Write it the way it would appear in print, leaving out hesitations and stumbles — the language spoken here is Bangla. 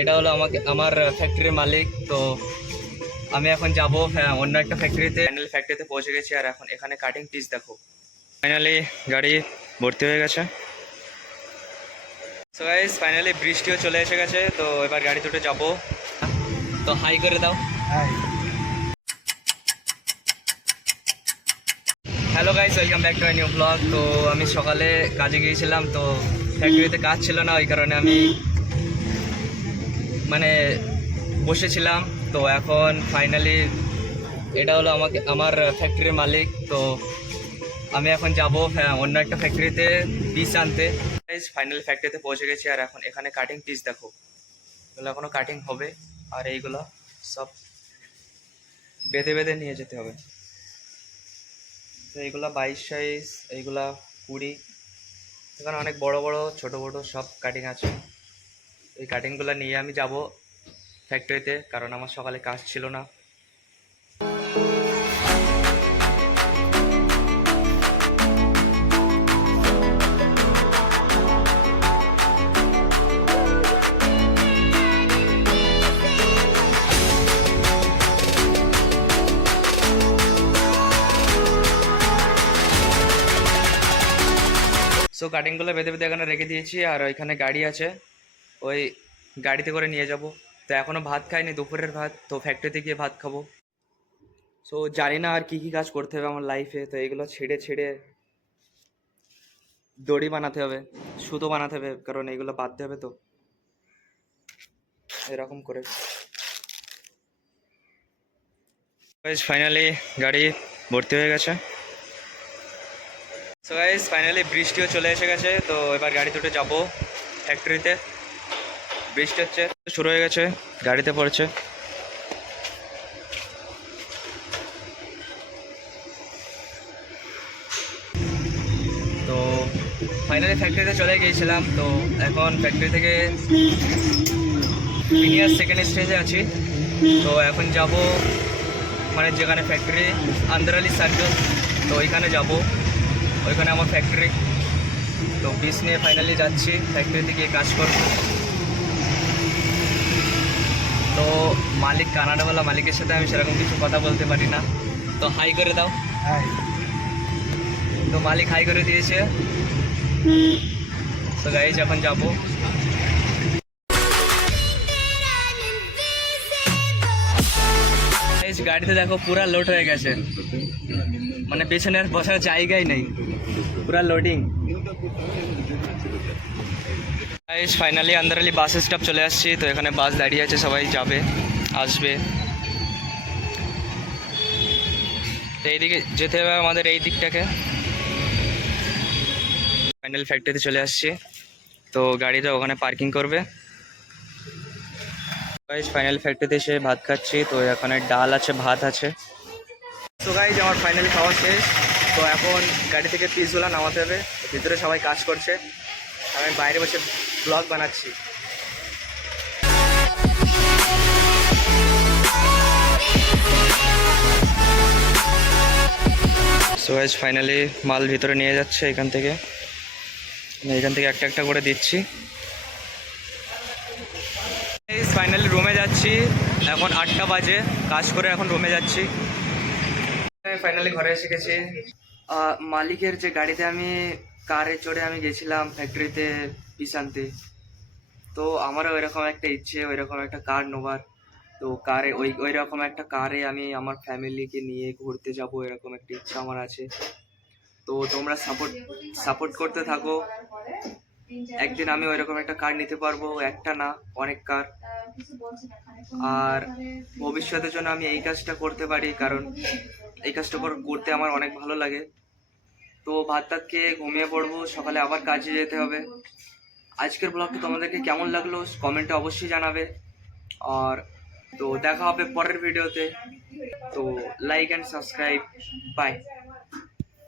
এটা হলো আমাকে আমার ফ্যাক্টরির মালিক। তো আমি এখন যাব অন্য একটা ফ্যাক্টরিতে। ফাইনালি ফ্যাক্টরিতে পৌঁছে গেছি আর এখন এখানে কাটিং পিস দেখো। ফাইনালি গাড়ি ভর্তি হয়ে গেছে। সো গাইস ফাইনালি বৃষ্টিও চলে এসে গেছে, তো এবার গাড়ি দুটো যাব। তো হাই করে দাও। Hello guys, welcome back to I knew blog. তো আমি সকালে কাজে গিয়েছিলাম, তো ফ্যাক্টরিতে কাজ ছিল না, ওই কারণে আমি মানে বসেছিলাম। তো এখন ফাইনালি এটা হলো আমার ফ্যাক্টরির মালিক। তো আমি এখন যাব অন্য একটা ফ্যাক্টরিতে পিস আনতে। ফাইনালি ফ্যাক্টরিতে পৌঁছে গেছি আর এখন এখানে কাটিং পিস দেখো। এগুলো এখনো কাটিং হবে আর এইগুলো সব বেঁধে বেঁধে নিয়ে যেতে হবে। তো এইগুলা 22 সাইজ, এইগুলা 20। এখানে অনেক বড় বড় ছোট বড় সব কাটিং আছে। এই কাটিংগুলো নিয়ে আমি যাব ফ্যাক্টরিতে, কারণ আমার সকালে কাজ ছিল না। সো কাটিংগুলো বেঁধে বেঁধে এখানে রেখে দিয়েছি আর ওইখানে গাড়ি আছে, ওই গাড়িতে করে নিয়ে যাব। তো এখনও ভাত খাইনি, দুপুরের ভাত, তো ফ্যাক্টরিতে গিয়ে ভাত খাবো। সো জানি না আর কি কি কাজ করতে হবে আমার লাইফে। তো এগুলো ছেড়ে ছেড়ে দড়ি বানাতে হবে, সুতো বানাতে হবে, কারণ এগুলো বাঁধতে হবে। তো এরকম করে ফাইনালি গাড়ি ভর্তি হয়ে গেছে। সো গাইস ফাইনালি বৃষ্টিও চলে এসে গেছে, তো এবার গাড়ি দুটো যাব ফ্যাক্টরিতে। বৃষ্টি হচ্ছে, শুরু হয়ে গেছে, গাড়িতে পড়ছে। তো ফাইনালি ফ্যাক্টরিতে চলে গিয়েছিলাম। তো এখন ফ্যাক্টরি থেকে ইন্ডিয়ার সেকেন্ড স্টেজে আছি। তো এখন যাব মানে যেখানে ফ্যাক্টরি আন্দ্রালি সার্কেল, তো ওইখানে যাব। ওইখানে আমার ফ্যাক্টরি। তো পিস নিয়ে ফাইনালি যাচ্ছি ফ্যাক্টরিতে গিয়ে কাজ করব। তো মালিক কানাডাওয়ালা, মালিকের সাথে আমি সেরকম কিছু কথা বলতে পারি না। তো হাই করে দাও। তো মালিক হাই করে দিয়েছে। তো গাইজ এখন যাব। গাড়িতে দেখো পুরা লোড হয়ে গেছে, মানে পেছনে আর বসার জায়গাই নেই, পুরা লোডিং। ফাইনালি আন্দারালি বাস স্টপ চলে আসছি। তো এখানে বাস দাঁড়িয়ে আছে, সবাই যাবে আসবে। তো এইদিকে যেতে হবে আমাদের, এই দিকটাকে। ফাইনাল ফ্যাক্টরিতে চলে আসছি, তো গাড়িটা ওখানে পার্কিং করবে। গাইজ ফাইনাল ফ্যাক্টরিতে এসে ভাত খাচ্ছি। তো এখানে ডাল আছে, ভাত আছে। তো গাইজ আমার ফাইনালি খাওয়া শেষ। তো এখন গাড়ি থেকে পিসগুলো নামাতে হবে। ভিতরে সবাই কাজ করছে, আমি বাইরে বসে ব্লগ বানাচ্ছি। সো গাইজ ফাইনালি মাল ভিতরে নিয়ে যাচ্ছে এখান থেকে একটা একটা করে দিচ্ছি। ফাইনালি রুমে যাচ্ছি, এখন 8টা বাজে। কাজ করে এখন রুমে যাচ্ছি। ফাইনালি ঘরে এসে গেছি। মালিকের যে গাড়িতে আমি কারে চড়ে আমি গেছিলাম ফ্যাক্টরিতে পিস আনতে, তো আমারও ওইরকম একটা ইচ্ছে, ওইরকম একটা কার নেবার। তো কারে ওই রকম একটা কারে আমি আমার ফ্যামিলিকে নিয়ে ঘুরতে যাব, এরকম একটা ইচ্ছা আমার আছে। তো তোমরা সাপোর্ট করতে থাকো, একদিন আমি ওইরকম একটা কার নিতে পারবো, একটা না অনেক কার। আর ভবিষ্যতের জন্য আমি এই কাজটা করতে পারি, কারণ এই কাজটা করতে আমার অনেক ভালো লাগে। তো ভাত টাত খেয়ে ঘুমিয়ে পড়বো, সকালে আবার কাজে যেতে হবে। আজকের ব্লগটা তোমাদেরকে কেমন লাগলো কমেন্টে অবশ্যই জানাবে। আর তো দেখা হবে পরের ভিডিওতে। তো লাইক অ্যান্ড সাবস্ক্রাইব, বাই।